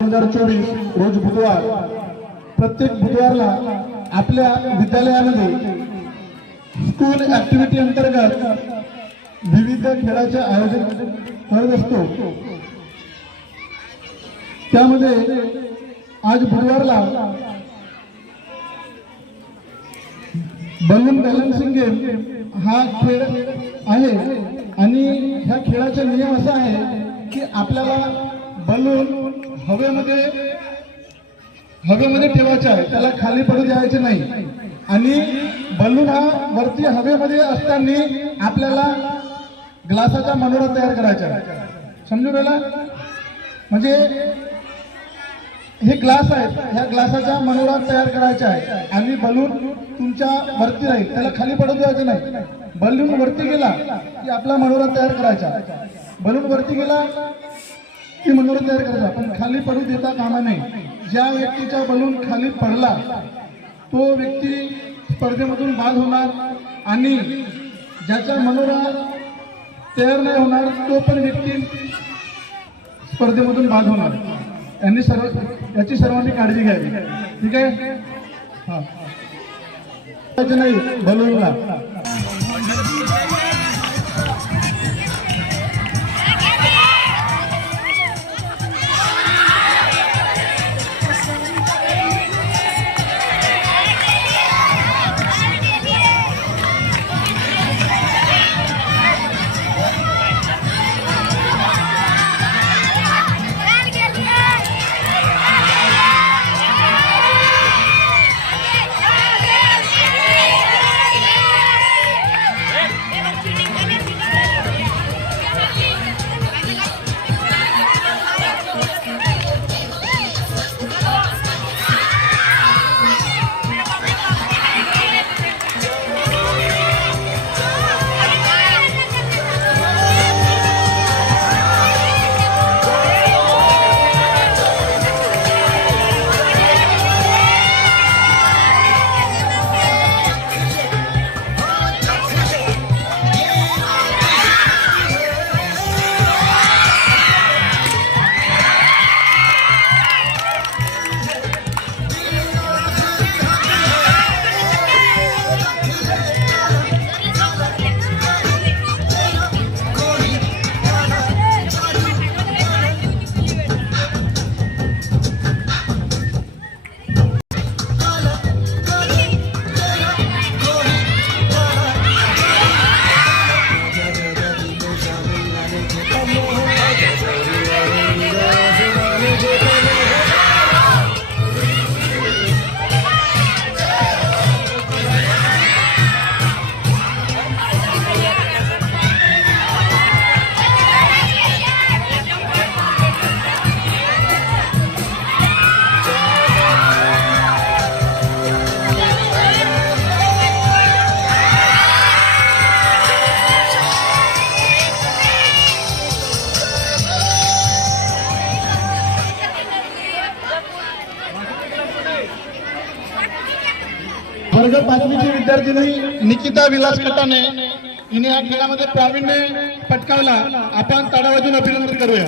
हजार चोवीस रोज बुधवार प्रत्येक बुधवारला आपल्या विद्यालयामध्ये स्कूल ऍक्टिव्हिटी अंतर्गत विविध खेळाचे आयोजन करत असतो. त्यामध्ये आज बुधवारला बलून बॅलन्सिंग गेम हा खेळ आहे आणि ह्या खेळाचा नियम असा आहे की आपल्याला बलून हवेमध्ये हवेमध्ये ठेवायचा आहे. त्याला खाली पडू द्यायचे नाही. आणि बलून हा वरती हवेमध्ये असताना आपल्याला ग्लासाचा मनोरा तयार करायचा आहे. समजून राहिला? म्हणजे हे ग्लास आहेत. ह्या ग्लासाचा मनोरा तयार करायचा आहे. आणि बलून तुमच्या वरती राहील. त्याला खाली पडू द्यायचं नाही. बलून वरती गेला की आपला मनोरा तयार करायचा. बलून वरती गेला की मनोरथ तयार करतात. पण खाली पडू देता कामा नाही ज्या व्यक्तीचा बलून खाली पडला तो व्यक्ती स्पर्धेमधून बाद होणार आणि ज्याचा मनोरा तयार नाही होणार तो पण व्यक्ती स्पर्धेमधून बाद होणार. यांनी सर्व याची सर्वांनी काळजी घ्यावी. ठीक आहे? हा. नाही बलूनला. वर्ग पाचवीची विद्यार्थिनी निकिता विलास कटाने हिने या खेळामध्ये प्रावीण्य पटकावला. आपण ताडावाजून अभिनंदन करूया.